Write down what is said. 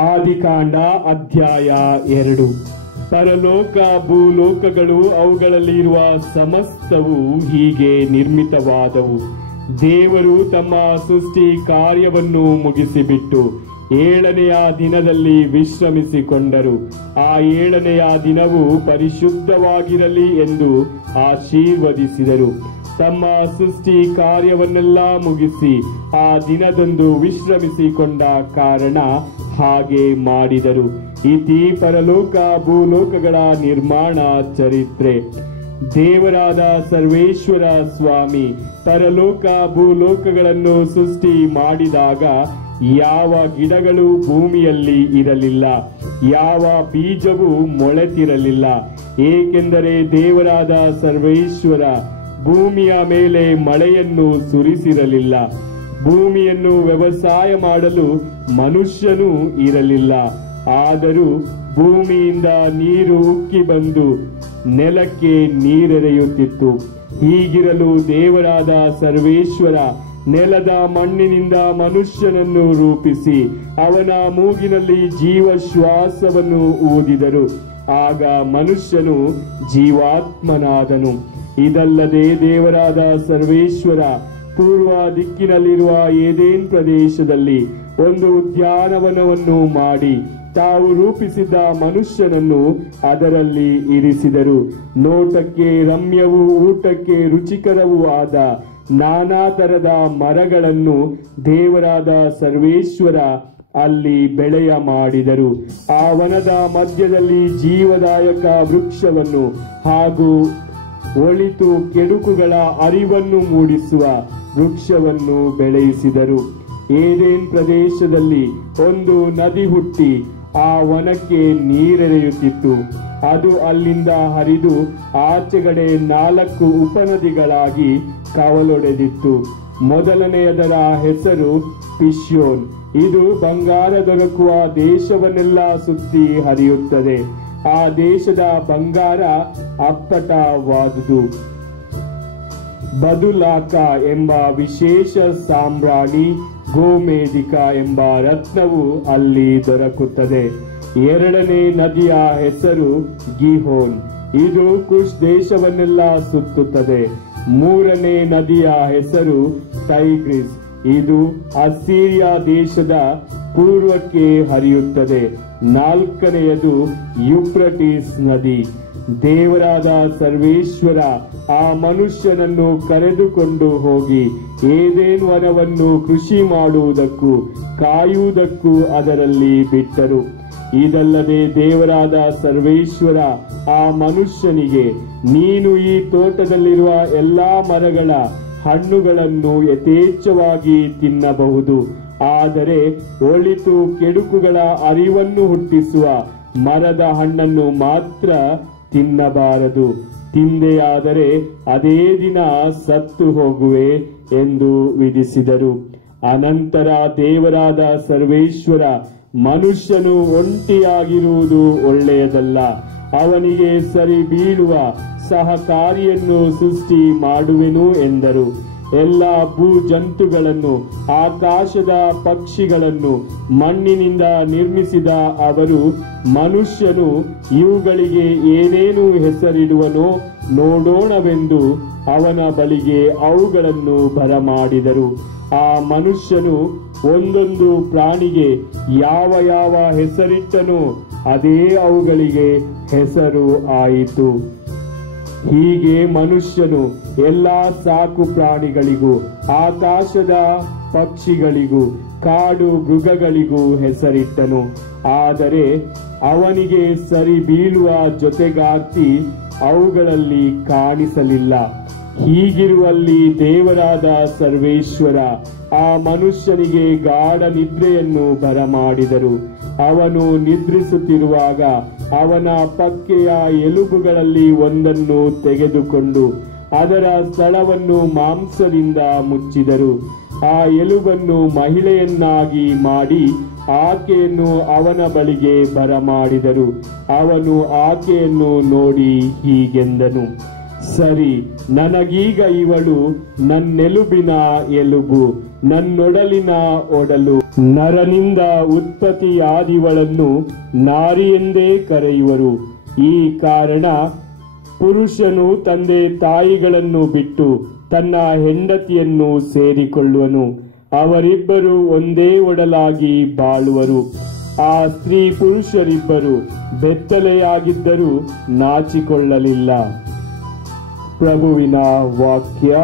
ಆದಿಕಾಂಡ ಅಧ್ಯಾಯ 2. ಪರಲೋಕ ಭೂಲೋಕಗಳು ಅವುಗಳಲ್ಲಿ ಇರುವ ಸಮಸ್ತವು ಹೀಗೆ ನಿರ್ಮಿತವಾದವು. ದೇವರು ತಮ್ಮ ಸೃಷ್ಟಿ ಕಾರ್ಯವನ್ನು ಮುಗಿಸಿಬಿಟ್ಟು 7ನೆಯ ದಿನದಲ್ಲಿ ವಿಶ್ರಮಿಸಿಕೊಂಡರು. ಆ 7ನೆಯ ದಿನವು ಪರಿಶುದ್ಧವಾಗಿರಲಿ ಎಂದು ಆಶೀರ್ವದಿಸಿದರು. ತಮ್ಮ ಸೃಷ್ಟಿ ಕಾರ್ಯವನ್ನೆಲ್ಲ ಮುಗಿಸಿ ಆ ದಿನದಂದು ವಿಶ್ರಮಿಸಿಕೊಂಡ ಕಾರಣ ಹಾಗೆ ಮಾಡಿದರು. ಇತಿ ಪರಲೋಕ ಭೂಲೋಕಗಳ ನಿರ್ಮಾಣ ಚರಿತ್ರೆ. ದೇವರಾದ ಸರ್ವೇಶ್ವರ ಸ್ವಾಮಿ ಪರಲೋಕ ಭೂಲೋಕಗಳನ್ನು ಸೃಷ್ಟಿ ಮಾಡಿದಾಗ ಯಾವ ಗಿಡಗಳು ಭೂಮಿಯಲ್ಲಿ ಇರಲಿಲ್ಲ, ಯಾವ ಬೀಜವೂ ಮೊಳೆತಿರಲಿಲ್ಲ. ಏಕೆಂದರೆ ದೇವರಾದ ಸರ್ವೇಶ್ವರ ಭೂಮಿಯ ಮೇಲೆ ಮಳೆಯನ್ನು ಸುರಿಸಿರಲಿಲ್ಲ. ಭೂಮಿಯನ್ನು ವ್ಯವಸಾಯ ಮಾಡಲು ಮನುಷ್ಯನೂ ಇರಲಿಲ್ಲ. ಆದರೂ ಭೂಮಿಯಿಂದ ನೀರು ಉಕ್ಕಿ ಬಂದು ನೆಲಕ್ಕೆ ನೀರೆರೆಯುತ್ತಿತ್ತು. ಹೀಗಿರಲು ದೇವರಾದ ಸರ್ವೇಶ್ವರ ನೆಲದ ಮಣ್ಣಿನಿಂದ ಮನುಷ್ಯನನ್ನು ರೂಪಿಸಿ ಅವನ ಮೂಗಿನಲ್ಲಿ ಜೀವಶ್ವಾಸವನ್ನು ಊದಿದರು. ಆಗ ಮನುಷ್ಯನು ಜೀವಾತ್ಮನಾದನು. ಇದಲ್ಲದೆ ದೇವರಾದ ಸರ್ವೇಶ್ವರ ಪೂರ್ವ ದಿಕ್ಕಿನಲ್ಲಿರುವ ಏದೇನ್ ಪ್ರದೇಶದಲ್ಲಿ ಒಂದು ಉದ್ಯಾನವನವನ್ನು ಮಾಡಿ ತಾವು ರೂಪಿಸಿದ ಮನುಷ್ಯನನ್ನು ಅದರಲ್ಲಿ ಇರಿಸಿದರು. ನೋಟಕ್ಕೆ ರಮ್ಯವೂ ಊಟಕ್ಕೆ ರುಚಿಕರವೂ ಆದ ನಾನಾ ತರದ ಮರಗಳನ್ನು ದೇವರಾದ ಸರ್ವೇಶ್ವರ ಅಲ್ಲಿ ಬೆಳೆಯ ಮಾಡಿದರು. ಆ ವನದ ಮಧ್ಯದಲ್ಲಿ ಜೀವದಾಯಕ ವೃಕ್ಷವನ್ನು ಹಾಗೂ ಒಳಿತು ಕೆಡುಕುಗಳ ಅರಿವನ್ನು ಮೂಡಿಸುವ ವೃಕ್ಷವನ್ನು ಬೆಳೆಯಿಸಿದರು. ಏದೇನ್ ಪ್ರದೇಶದಲ್ಲಿ ಒಂದು ನದಿ ಹುಟ್ಟಿ ಆ ವನಕ್ಕೆ ನೀರೆರೆಯುತ್ತಿತ್ತು. ಅದು ಅಲ್ಲಿಂದ ಹರಿದು ಆಚೆಗಡೆ 4 ಉಪನದಿಗಳಾಗಿ ಕವಲೊಡೆದಿತ್ತು. ಮೊದಲನೆಯದರ ಹೆಸರು ಪಿಶ್ಯೋನ್. ಇದು ಬಂಗಾರ ದೊರಕುವ ದೇಶವನ್ನೆಲ್ಲ ಸುತ್ತಿ ಹರಿಯುತ್ತದೆ. ಆ ದೇಶದ ಬಂಗಾರ ಅಪ್ಪಟವಾದುದು. ಬದುಲಾಕ ಎಂಬ ವಿಶೇಷ ಸಾಮ್ರಾಣಿ, ಗೋಮೇಧಿಕ ಎಂಬ ರತ್ನವು ಅಲ್ಲಿ ದೊರಕುತ್ತದೆ. 2ನೇ ನದಿಯ ಹೆಸರು ಗಿಹೋನ್. ಇದು ಕುಶ್ ದೇಶವನ್ನೆಲ್ಲ ಸುತ್ತುತ್ತದೆ. 3ನೇ ನದಿಯ ಹೆಸರು ಟೈಗ್ರಿಸ್. ಇದು ಅಸ್ಸೀರಿಯಾ ದೇಶದ ಪೂರ್ವಕ್ಕೆ ಹರಿಯುತ್ತದೆ. 4ನೇಯದು ಯುಫ್ರಟೀಸ್ ನದಿ. ದೇವರಾದ ಸರ್ವೇಶ್ವರ ಆ ಮನುಷ್ಯನನ್ನು ಕರೆದುಕೊಂಡು ಹೋಗಿ ಏದೇನ್ ವನವನ್ನು ಕೃಷಿ ಮಾಡುವುದಕ್ಕೂ ಕಾಯುವುದಕ್ಕೂ ಅದರಲ್ಲಿ ಬಿಟ್ಟರು. ಇದಲ್ಲದೆ ದೇವರಾದ ಸರ್ವೇಶ್ವರ ಆ ಮನುಷ್ಯನಿಗೆ, ನೀನು ಈ ತೋಟದಲ್ಲಿರುವ ಎಲ್ಲಾ ಮರಗಳ ಹಣ್ಣುಗಳನ್ನು ಯಥೇಚ್ಛವಾಗಿ ತಿನ್ನಬಹುದು, ಆದರೆ ಒಳಿತು ಕೆಡುಕುಗಳ ಅರಿವನ್ನು ಹುಟ್ಟಿಸುವ ಮರದ ಹಣ್ಣನ್ನು ಮಾತ್ರ ತಿನ್ನಬಾರದು. ತಿಂದೆಯಾದರೆ ಅದೇ ದಿನ ಸತ್ತು ಹೋಗುವೆ ಎಂದು ವಿಧಿಸಿದರು. ಅನಂತರ ದೇವರಾದ ಸರ್ವೇಶ್ವರ, ಮನುಷ್ಯನು ಒಂಟಿಯಾಗಿರುವುದು ಒಳ್ಳೆಯದಲ್ಲ, ಅವನಿಗೆ ಸರಿ ಬೀಳುವ ಸಹಕಾರಿಯನ್ನು ಸೃಷ್ಟಿ ಮಾಡುವೆನು ಎಂದರು. ಎಲ್ಲ ಭೂ ಜಂತುಗಳನ್ನು, ಆಕಾಶದ ಪಕ್ಷಿಗಳನ್ನು ಮಣ್ಣಿನಿಂದ ನಿರ್ಮಿಸಿದ ಅವರು, ಮನುಷ್ಯನು ಇವುಗಳಿಗೆ ಏನೇನು ಹೆಸರಿಡುವನೋ ನೋಡೋಣವೆಂದು ಅವನ ಬಳಿಗೆ ಅವುಗಳನ್ನು ಬರಮಾಡಿದರು. ಆ ಮನುಷ್ಯನು ಒಂದೊಂದು ಪ್ರಾಣಿಗೆ ಯಾವ ಯಾವ ಹೆಸರಿಟ್ಟನೋ ಅದೇ ಅವುಗಳಿಗೆ ಹೆಸರು ಆಯಿತು. ಹೀಗೆ ಮನುಷ್ಯನು ಎಲ್ಲಾ ಸಾಕು ಪ್ರಾಣಿಗಳಿಗೂ, ಆಕಾಶದ ಪಕ್ಷಿಗಳಿಗೂ, ಕಾಡು ಮೃಗಗಳಿಗೂ ಹೆಸರಿಟ್ಟನು. ಆದರೆ ಅವನಿಗೆ ಸರಿ ಬೀಳುವ ಜೊತೆಗಾರ್ತಿ ಅವುಗಳಲ್ಲಿ ಕಾಣಿಸಲಿಲ್ಲ. ಹೀಗಿರುವಲ್ಲಿ ದೇವರಾದ ಸರ್ವೇಶ್ವರ ಆ ಮನುಷ್ಯನಿಗೆ ಗಾಢ ನಿದ್ರೆಯನ್ನು ಬರಮಾಡಿದರು. ಅವನು ನಿದ್ರಿಸುತ್ತಿರುವಾಗ ಅವನ ಪಕ್ಕೆಯ ಎಲುಬುಗಳಲ್ಲಿ ಒಂದನ್ನು ತೆಗೆದುಕೊಂಡು ಅದರ ಸ್ಥಳವನ್ನು ಮಾಂಸದಿಂದ ಮುಚ್ಚಿದರು. ಆ ಎಲುಬನ್ನು ಮಹಿಳೆಯನ್ನಾಗಿ ಮಾಡಿ ಆಕೆಯನ್ನು ಅವನ ಬಳಿಗೆ ಬರಮಾಡಿದರು. ಅವನು ಆಕೆಯನ್ನು ನೋಡಿ ಹೀಗೆಂದನು, ಸರಿ, ನನಗೀಗ ಇವಳು ನನ್ನೆಲುಬಿನ ಎಲುಬು, ನನ್ನೊಡಲಿನ ಒಡಲು, ನರನಿಂದ ಉತ್ಪತ್ತಿಯಾದವಳನ್ನು ನಾರಿಯೆಂದೇ ಕರೆಯುವರು. ಈ ಕಾರಣ ಪುರುಷನು ತಂದೆ ತಾಯಿಗಳನ್ನು ಬಿಟ್ಟು ತನ್ನ ಹೆಂಡತಿಯನ್ನು ಸೇರಿಕೊಳ್ಳುವನು, ಅವರಿಬ್ಬರು ಒಂದೇ ಒಡಲಾಗಿ ಬಾಳುವರು. ಆ ಸ್ತ್ರೀ ಪುರುಷರಿಬ್ಬರು ಬೆತ್ತಲೆಯಾಗಿದ್ದರೂ ನಾಚಿಕೊಳ್ಳಲಿಲ್ಲ. ಪ್ರಭುವಿನ ವಾಕ್ಯ.